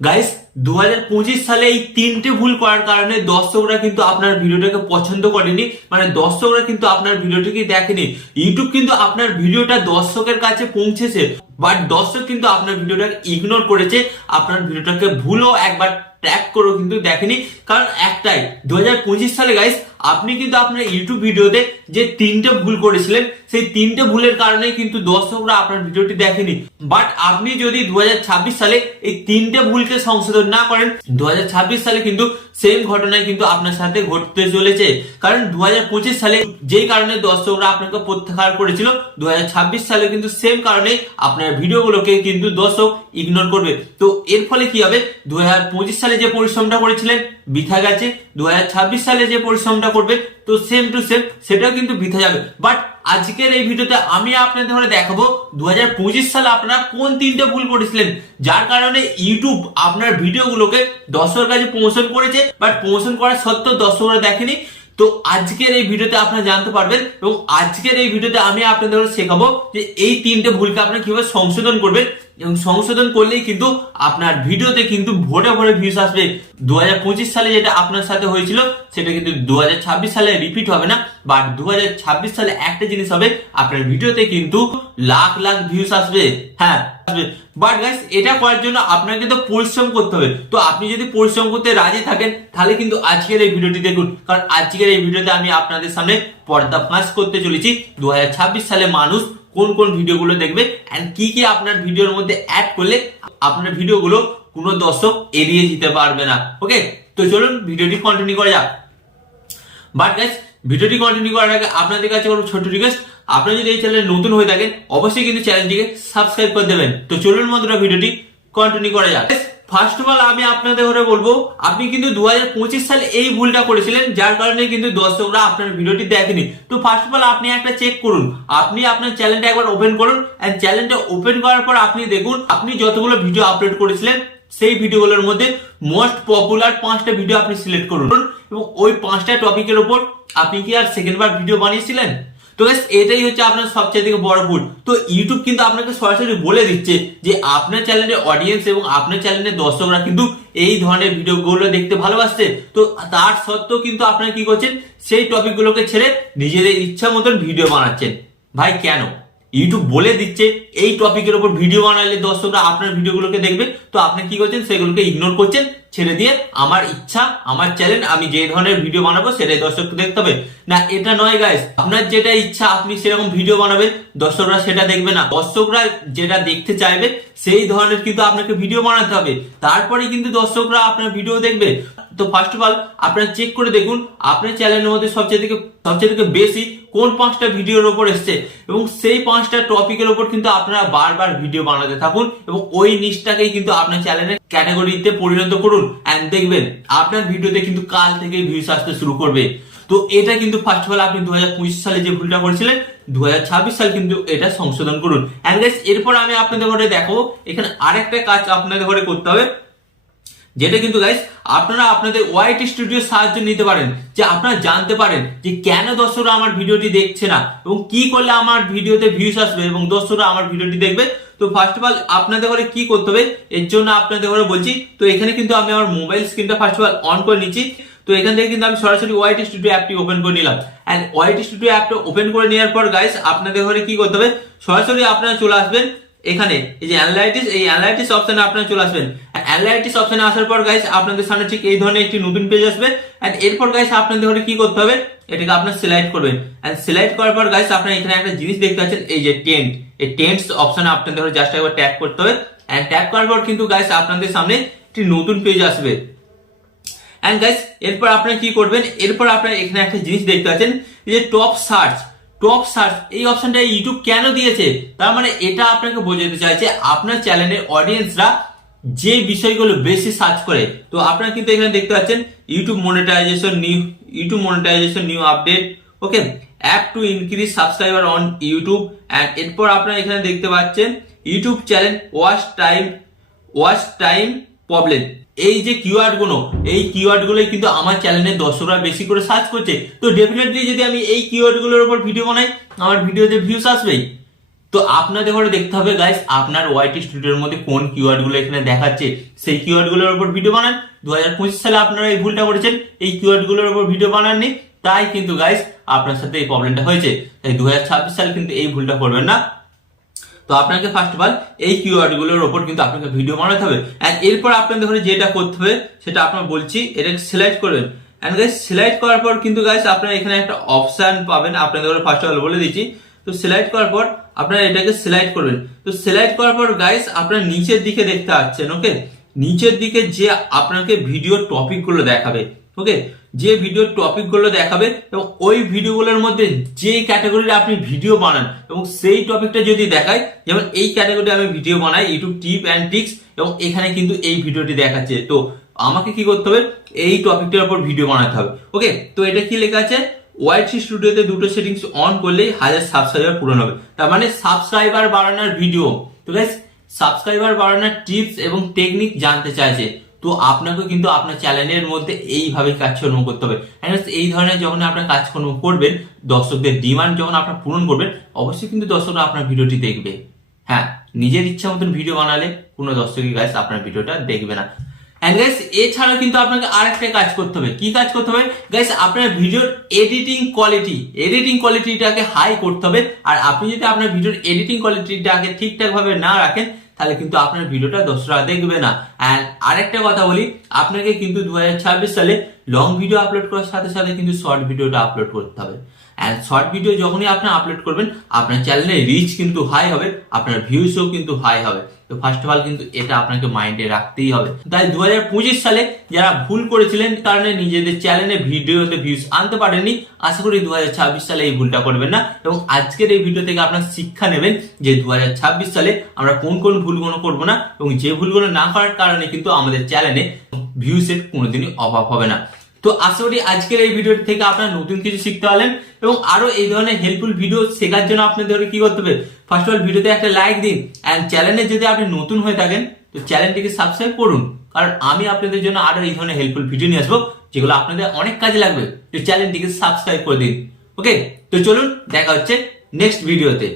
Guys 2025 সালে এই তিনটে ভুল করার কারণে দর্শকরা কিন্তু আপনার ভিডিওটাকে পছন্দ করেনি, মানে দর্শকরা কিন্তু আপনার ভিডিওটাকে দেখেনি। ইউটিউব কিন্তু আপনার ভিডিওটা দর্শকের কাছে পৌঁছেছে, বাট দর্শক কিন্তু আপনার ভিডিওটাকে ইগনোর করেছে, আপনার ভিডিওটাকে ভুলও একবার ট্র্যাক করেও কিন্তু দেখেনি। কারণ একটাই, 2025 সালে গাইস আপনি কিন্তু আপনার ইউটিউব ভিডিওতে যে তিনটে ভুল করেছিলেন, সেই তিনটে ভুলের কারণে কিন্তু দর্শকরা আপনার ভিডিওটি দেখেনি। বাট আপনি যদি 2026 সালে এই তিনটে ভুলকে সংশোধন না করেন, 2026 সালে কিন্তু সেম ঘটনায় কিন্তু আপনার সাথে ঘটতে চলেছে। কারণ 2025 সালে যেই কারণে দর্শকরা আপনাকে প্রত্যাখ্যান করেছিল, 2026 সালে কিন্তু সেম কারণে আপনার ভিডিওগুলোকে কিন্তু দর্শক ইগনোর করবে। তো এর ফলে কি হবে, 2025 সালে যে পরিশ্রমটা করেছিলেন বৃথা গেছে, 2026 সালে যে পরিশ্রমটা করবে তো সেম টু সেম সেটাও কিন্তু বৃথা যাবে। বাট আজকের এই ভিডিওতে আমি আপনাদের ধরে দেখাবো 2025 সালে আপনারা কোন তিনটে ভুল করেছিলেন, যার কারণে ইউটিউব আপনার ভিডিওগুলোকে দর্শকের কাছে প্রমোশন করেছে, বাট প্রমোশন করার সত্ত্বেও দর্শকরা দেখেনি। তো আজকের এই ভিডিওতে আপনারা জানতে পারবেন, এবং আজকের এই ভিডিওতে আমি আপনাদের শেখাবো যে এই তিনটে ভুলকে আপনারা কিভাবে সংশোধন করবেন, এবং সংশোধন করলেই কিন্তু আপনার ভিডিওতে কিন্তু ভরে ভরে ভিউজ আসবে। 2025 সালে যেটা আপনার সাথে হয়েছিল সেটা কিন্তু 2026 সালে রিপিট হবে না, বাট 2026 সালে একটা জিনিস হবে, আপনার ভিডিওতে কিন্তু লাখ লাখ ভিউজ আসবে। হ্যাঁ আসবে, বাট গাইস এটা করার জন্য আপনাকে কিন্তু পরিশ্রম করতে হবে। তো আপনি যদি পরিশ্রম করতে রাজি থাকেন তাহলে কিন্তু আজকের এই ভিডিওটি দেখুন, কারণ আজকের এই ভিডিওতে আমি আপনাদের সামনে পর্দা ফাঁস করতে চলেছি 2026 সালে মানুষ কোন কোন ভিডিওগুলো দেখবে, এন্ড কি কি আপনার ভিডিওর মধ্যে অ্যাড করলে আপনার ভিডিওগুলো কোনো দর্শক এড়িয়ে যেতে পারবে না। ওকে, তো চলুন ভিডিওটি কন্টিনিউ করা যাক। বাট গাইস ভিডিওটি কন্টিনিউ করার আগে আপনাদের কাছে কোনো ছোট রিকোয়েস্ট, আপনারা যদি এই চ্যানেলে নতুন হয়ে থাকেন অবশ্যই কিন্তু চ্যানেলটিকে সাবস্ক্রাইব করে দেবেন। তো চলুন বন্ধুরা ভিডিওটি কন্টিনিউ করা যাক। ফার্স্ট অফ অল আমি আপনাদের ঘরে বলবো, আপনি কিন্তু 2025 সালে এই ভুলটা করেছিলেন, যার কারণে কিন্তু দর্শকরা আপনার ভিডিওটি দেখেনি। তো ফার্স্ট অফ অল আপনি একটা চেক করুন, আপনি আপনার চ্যানেলটা একবার ওপেন করুন, এন্ড চ্যানেলটা ওপেন করার পর আপনি দেখুন আপনি যতগুলো ভিডিও আপলোড করেছিলেন সেই ভিডিওগুলোর মধ্যে মোস্ট পপুলার 5টা ভিডিও আপনি সিলেক্ট করুন, এবং ওই 5টা টপিকের উপর আপনি কি আর সেকেন্ডবার ভিডিও বানিয়েছিলেন? তো গাইস এটাই হচ্ছে আপনার সবচেয়ে থেকে বড় ভুল। তো ইউটিউব কিন্তু আপনাকে সরাসরি বলে দিচ্ছে যে আপনার চ্যানেলের অডিয়েন্স এবং আপনার চ্যানেলের দর্শকরা কিন্তু এই ধরনের ভিডিওগুলো দেখতে ভালোবাসছে। তো তার সত্ত্বেও কিন্তু আপনারা কি করছেন, সেই টপিকগুলোকে ছেড়ে নিজেদের ইচ্ছা মতন ভিডিও বানাচ্ছেন। ভাই কেন? ইউটিউব বলে দিচ্ছে এই টপিকের উপর ভিডিও বানালে দর্শকরা আপনার ভিডিওগুলোকে দেখবে, তো আপনি কি করছেন, সেগুলোকে ইগনোর করছেন, ছেড়ে দিয়ে আমার ইচ্ছা আমার চ্যানেল আমি যে ধরনের ভিডিও বানাবো সেটাই দর্শককে দেখতে হবে। না, এটা নয় গাইস, আপনার যেটা ইচ্ছা আপনি সেরকম ভিডিও বানাবেন, দর্শকরা সেটা দেখবে না। দর্শকরা যেটা দেখতে চাইবে সেই ধরনের কিন্তু আপনাকে ভিডিও বানাতে হবে, তারপরে কিন্তু দর্শকরা আপনার ভিডিও দেখবে। তো ফার্স্ট অফ অল আপনারা চেক করে দেখুন আপনার চ্যানেলের মধ্যে সবচেয়ে থেকে বেশি কোন 5টা ভিডিওর উপর এসছে, এবং সেই 5টা টপিকের উপর কিন্তু আপনারা বারবার ভিডিও বানাতে থাকুন, এবং ওই নিচটাকেই কিন্তু আপনার চ্যানেলের ক্যাটাগরিতে পরিণত করুন, এন্ড দেখবেন আপনার ভিডিওতে কিন্তু কাল থেকে ভিউজ আসতে শুরু করবে। তো এটা কিন্তু ফার্স্ট অফ অল আপনি 2025 সালে যে ভুলটা করেছিলেন 2026 সাল কিন্তু এটা সংশোধন করুন। এন্ড গাইস এরপর আমি আপনাদের ঘরে দেখাবো, এখানে আরেকটা কাজ আপনাদের ঘরে করতে হবে, যেটা কিন্তু গাইস আপনারা আপনাদের ওয়াইটি স্টুডিও সাহায্য নিতে পারেন, যে আপনারা জানতে পারেন যে কেন দর্শকরা আমার ভিডিওটি দেখছে না, এবং কি করলে আমার ভিডিওতে ভিউজ আসবে এবং দর্শকরা আমার ভিডিওটি দেখবে। তো ফার্স্ট অফ অল আপনাদের ঘরে কি করতে হবে, এর জন্য আপনাদের ঘরে বলছি। তো এখানে কিন্তু আমি আমার মোবাইল স্ক্রিনটা ফার্স্ট অফ অল অন করে নিচ্ছি। তো এখান থেকে কিন্তু আমি সরাসরি ওয়াইটি স্টুডিও অ্যাপটি ওপেন করে নিলাম, এন্ড ওয়াইটি স্টুডিও অ্যাপটা ওপেন করে নেওয়ার পর গাইস আপনাদের ঘরে কি করতে হবে, সরাসরি আপনারা চলে আসবেন এখানে এই যে অ্যানালাইটিক্স, এই অ্যানালাইটিক্স অপশনে আপনারা চলে আসবেন। অ্যানালাইটিক্স অপশনে আসার পর গাইস আপনাদের সামনে ঠিক এই ধরনের একটি নতুন পেজ আসবে, এন্ড এরপর গাইস আপনাদের ঘরে কি করতে হবে, এটাকে আপনারা সিলেক্ট করবেন, এন্ড সিলেক্ট করার পর গাইস আপনারা এখানে একটা জিনিস দেখতে পাচ্ছেন, এই যে টেন্ট, এই টেন্টস অপশনে আপনাদের ঘরে জাস্ট একবার ট্যাপ করতে হবে, এন্ড ট্যাপ করার পর কিন্তু গাইস আপনাদের সামনে একটি নতুন পেজ আসবে। এন্ড গাইস এরপর আপনারা কি করবেন, এরপর আপনারা এখানে একটা জিনিস দেখতে পাচ্ছেন, এই যে টপ সার্চ এই অপশনটা ইউটিউব কেন দিয়েছে, তার মানে এটা আপনাকে বোঝাতে চাইছে আপনার চ্যানেলের অডিয়েন্সরা যে বিষয়গুলো বেশি সার্চ করে। তো আপনারা কিন্তু এখানে দেখতে পাচ্ছেন YouTube monetization new update, okay, app to increase subscriber on YouTube, and এরপর আপনারা এখানে দেখতে পাচ্ছেন YouTube channel watch time problem. এই যে কিওয়ার্ড গুলোই কিন্তু আমার চ্যানেলের দর্শকরা বেশি করে সার্চ করছে। তো ডেফিনেটলি যদি আমি এই কিওয়ার্ড গুলোর উপর ভিডিও বানাই আমার ভিডিওতে ভিউজ আসবেই। তো আপনাদের ঘরে দেখতে হবে গাইস আপনার ওয়াইটি স্টুডিওর মধ্যে কোন কিওয়ার্ড গুলো এখানে দেখাচ্ছে, সেই কিওয়ার্ড গুলোর উপর ভিডিও বানান। 2025 সালে আপনারা এই ভুলটা করেছেন, এই কিওয়ার্ড গুলোর উপর ভিডিও বানাননি, তাই কিন্তু গাইস আপনার সাথে এই প্রবলেমটা হয়েছে। তাই 2026 সালে কিন্তু এই ভুলটা করবেন না। তো আপনাকে ফার্স্ট অফ অল এই কিওয়ার্ড গুলোর উপর কিন্তু আপনাকে ভিডিও বানাতে হবে। এন্ড এরপর আপনাদের ঘরে যেটা করতে হবে সেটা আপনার বলছি, এটাকে সিলেক্ট করবেন। এন্ড গাইস সিলেক্ট করার পর কিন্তু গাইস আপনারা এখানে একটা অপশন পাবেন, আপনাদের ঘরে ফার্স্ট অফ অল বলে দিচ্ছি। তো সিলেক্ট করার পর আপনারা এটাকে সিলেক্ট করবেন। তো সিলেক্ট করার পর গাইস আপনারা নিচের দিকে দেখতে পাচ্ছেন, ওকে, নিচের দিকে যে আপনাকে ভিডিও টপিক গুলো দেখাবে, ওকে, যে ভিডিও টপিক গুলো দেখাবে এবং ওই ভিডিওগুলোর মধ্যে যে ক্যাটাগরির আপনি ভিডিও বানান এবং সেই টপিকটা যদি দেখায়, যেমন এই ক্যাটাগরিতে আমি ভিডিও বানাই ইউটিউব টিপ অ্যান্ড ট্রিক্স এবং এখানে কিন্তু এই ভিডিওটি দেখাচ্ছে, তো আমাকে কি করতে হবে, এই টপিকটার উপর ভিডিও বানাতে হবে। ওকে, তো এটা কি লেখা আছে, ওয়াইটি স্টুডিওতে দুটো সেটিংস অন করলেই 1000 সাবস্ক্রাইবার পূরণ হবে। তার মানে সাবস্ক্রাইবার বাড়ানোর ভিডিও। তো গাইস সাবস্ক্রাইবার বাড়ানোর টিপস এবং টেকনিক জানতে চাইছে, তো আপনাকে কিন্তু আপনার চ্যানেলের মধ্যে এইভাবে কাজকর্ম করতে হবে। এই ধরনের যখন আপনার কাজকর্ম করবেন, দর্শকদের ডিমান্ড যখন আপনার পূরণ করবেন, অবশ্যই কিন্তু দর্শকরা আপনার ভিডিওটি দেখবে। হ্যাঁ, নিজের ইচ্ছা মতন ভিডিও বানালে কোনো দর্শকই গাইস আপনার ভিডিওটা দেখবে না। এন্ড গাইস এছাড়াও কিন্তু আপনাকে আরেকটা কাজ করতে হবে। কি কাজ করতে হবে গাইস, আপনার ভিডিওর এডিটিং কোয়ালিটিটাকে হাই করতে হবে। আর আপনি যদি আপনার ভিডিওর এডিটিং কোয়ালিটিটাকে ঠিকঠাক ভাবে না রাখেন, তাহলে কিন্তু আপনার ভিডিওটা দর্শকরা দেখবে না। এন্ড আরেকটা কথা বলি, আপনাকে কিন্তু 2026 সালে লং ভিডিও আপলোড করার সাথে সাথে কিন্তু শর্ট ভিডিওটা আপলোড করতে হবে। এন্ড শর্ট ভিডিও যখনই আপনি আপলোড করবেন, আপনার চ্যানেলে রিচ কিন্তু হাই হবে, আপনার ভিউসও কিন্তু হাই হবে। তো ফার্স্ট অফ অল কিন্তু এটা আপনাকে মাইন্ডে রাখতেই হবে। তাই 2025 সালে যারা ভুল করেছিলেন কারণে নিজেদের চ্যানেলে ভিডিওতে ভিউস আনতে পারেননি, আশা করি 2026 সালে এই ভুলটা করবেন না এবং আজকের এই ভিডিও থেকে আপনার শিক্ষা নেবেন যে 2026 সালে আমরা কোন কোন ভুলগুলো করবো না এবং যে ভুলগুলো না করার কারণে কিন্তু আমাদের চ্যানেলে ভিউসের কোনোদিনই অভাব হবে না। তো আশা করি আজকের এই ভিডিও থেকে আপনারা নতুন কিছু শিখতে পারলেন এবং আরো এই ধরনের হেল্পফুল ভিডিও শেখার জন্য আপনাদের কি করতে হবে, ফার্স্ট অফ অল ভিডিওতে একটা লাইক দিন এন্ড চ্যানেলে যদি আপনি নতুন হয়ে থাকেন তো চ্যানেলটিকে সাবস্ক্রাইব করুন, কারণ আমি আপনাদের জন্য আরো এই ধরনের হেল্পফুল ভিডিও নিয়ে আসবো যেগুলো আপনাদের অনেক কাজে লাগবে। তো চ্যানেলটিকে সাবস্ক্রাইব করে দিন। ওকে, তো চলুন দেখা হচ্ছে নেক্সট ভিডিওতে।